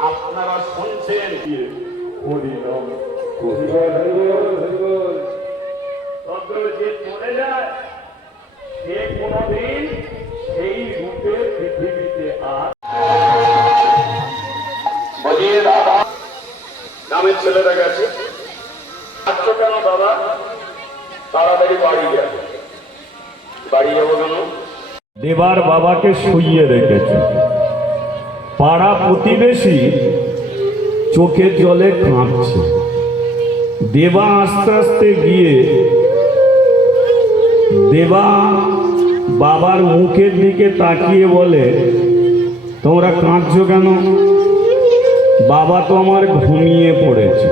আপনারা শুনছেন হরিনাম যে চলে যায় সে কোনদিন সেই রূপে পৃথিবীতে আর বলিয়ে গ্রামের ছেলেরা গেছে। আসছো কেন দাদা তাড়াতাড়ি বাড়ি যাবে বাড়ি যাব কেন? দেবার বাবাকে শুইয়ে রেখেছে। পাড়া প্রতিবেশী চোখের জলে কাঁদছে দেবা আস্তে আস্তে গিয়ে দেবা বাবার মুখের দিকে তাকিয়ে বলে, তোমরা কাঁদছো কেন? বাবা তো আমার ঘুমিয়ে পড়েছে।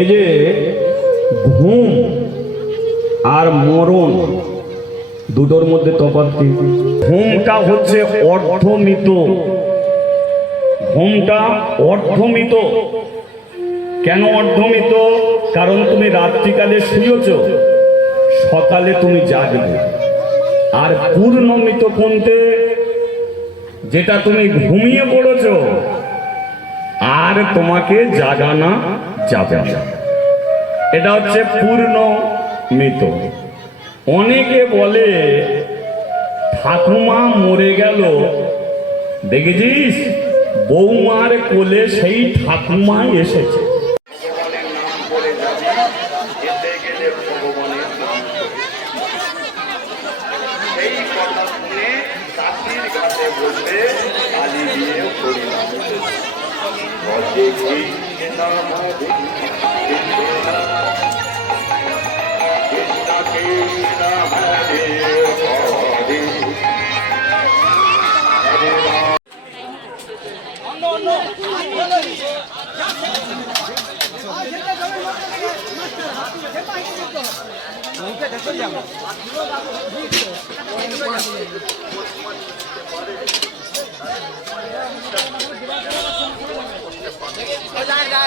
এই যে ঘুম আর মরণ দুটোর মধ্যে তফাৎ কি? ঘুমটা হচ্ছে অর্ধমিত। ঘুমটা অর্ধমিত। কেন অর্ধমিত? কারণ তুমি রাত্রিকালে শুয়েছ, সকালে তুমি জাগবে। আর পূর্ণমিত কোনতে যেটা তুমি ঘুমিয়ে পড়েছ, আর তোমাকে জাগানা যাবে এটা হচ্ছে পূর্ণ মৃত অনেকে বলে ঠাকুমা মরে গেল। দেখেছিস? বৌমার কোলে সেই ঠাকুমা এসেছে। ভগবানের নাম जा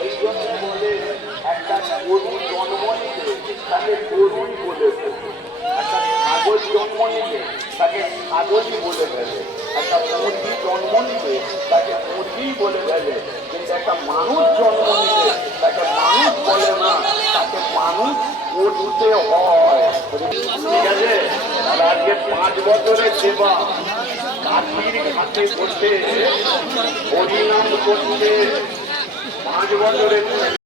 এই জন্য বলে একটা গরু জন্ম নিলে তাকে গরুই বলে ফেলে। একটা ছাগল জন্ম নিলে তাকে ছাগলই বলে ফেলে, একটা মুরগি জন্ম নিলে তাকে মুরগিই বলে ফেলে। কিন্তু একটা মানুষ জন্ম নিলে তাকে মানুষ বলে না, তাকে মানুষ করতে হয়। ঠিক আছে? আর আজকে পাঁচ বছরের সেবা। কাঠির ঘাটে বসে, হরিনাম করতে পাঁচ বছরের